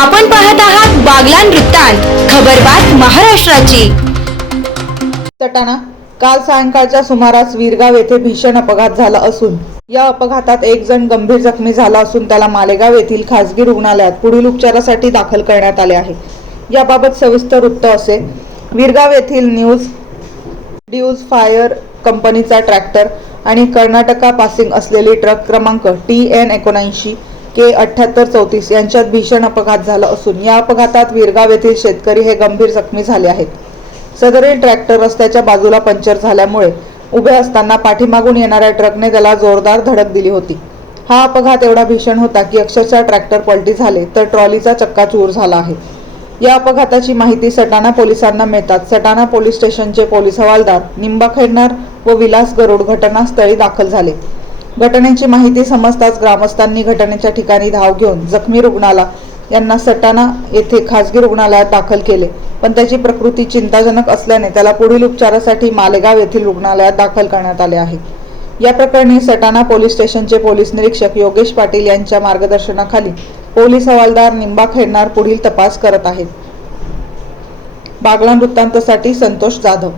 आपण पाहत आहात बागलान वृत्तांत खबरबात महाराष्ट्राची. सटाणा काल सायंकाळच्या सुमारास वीरगाव येथे भीषण अपघात झाला असून या अपघातात एक जण गंभीर जखमी झाला असून त्याला मालेगाव येथील खासगी रुग्णालयात पुढील उपचारासाठी दाखल करण्यात आले आहे. याबाबत सविस्तर वृत्त असे. वीरगाव येथील न्यूज ड्यूज फायर कंपनीचा ट्रॅक्टर आणि कर्नाटका पासिंग असलेली ट्रक क्रमांक टी एन एकोणऐंशी के अठ्ठ्याहत्तर चौतीस यांच्यात भीषण अपघात झाला असून या अपघातात विरगाव येथील शेतकरी हे गंभीर जखमी झाले आहेत. सदरील ट्रॅक्टर रस्त्याच्या बाजूला पंक्चर झाल्यामुळे उभे असताना पाठीमागून येणाऱ्या ट्रकने त्याला जोरदार धडक दिली होती. हा अपघात एवढा भीषण होता की अक्षरशः ट्रॅक्टर पलटी झाले तर ट्रॉलीचा चक्काचूर झाला आहे. या अपघाताची माहिती सटाणा पोलिसांना मिळतात सटाणा पोलीस स्टेशनचे पोलीस हवालदार निंबा खेडणार व विलास गरुड घटनास्थळी दाखल झाले. घटनेची माहिती समजताच ग्रामस्थांनी घटनेच्या ठिकाणी धाव घेऊन जखमी रुग्णाला यांना सटाणा येथे खासगी रुग्णालयात दाखल केले. पण त्याची प्रकृती चिंताजनक असल्याने त्याला पुढील उपचारासाठी मालेगाव येथील रुग्णालयात दाखल करण्यात आले आहे. या प्रकरणी सटाणा पोलीस स्टेशनचे पोलीस निरीक्षक योगेश पाटील यांच्या मार्गदर्शनाखाली पोलीस हवालदार निंबा खेळणार पुढील तपास करत आहेत. बागलान वृत्तांतसाठी संतोष जाधव.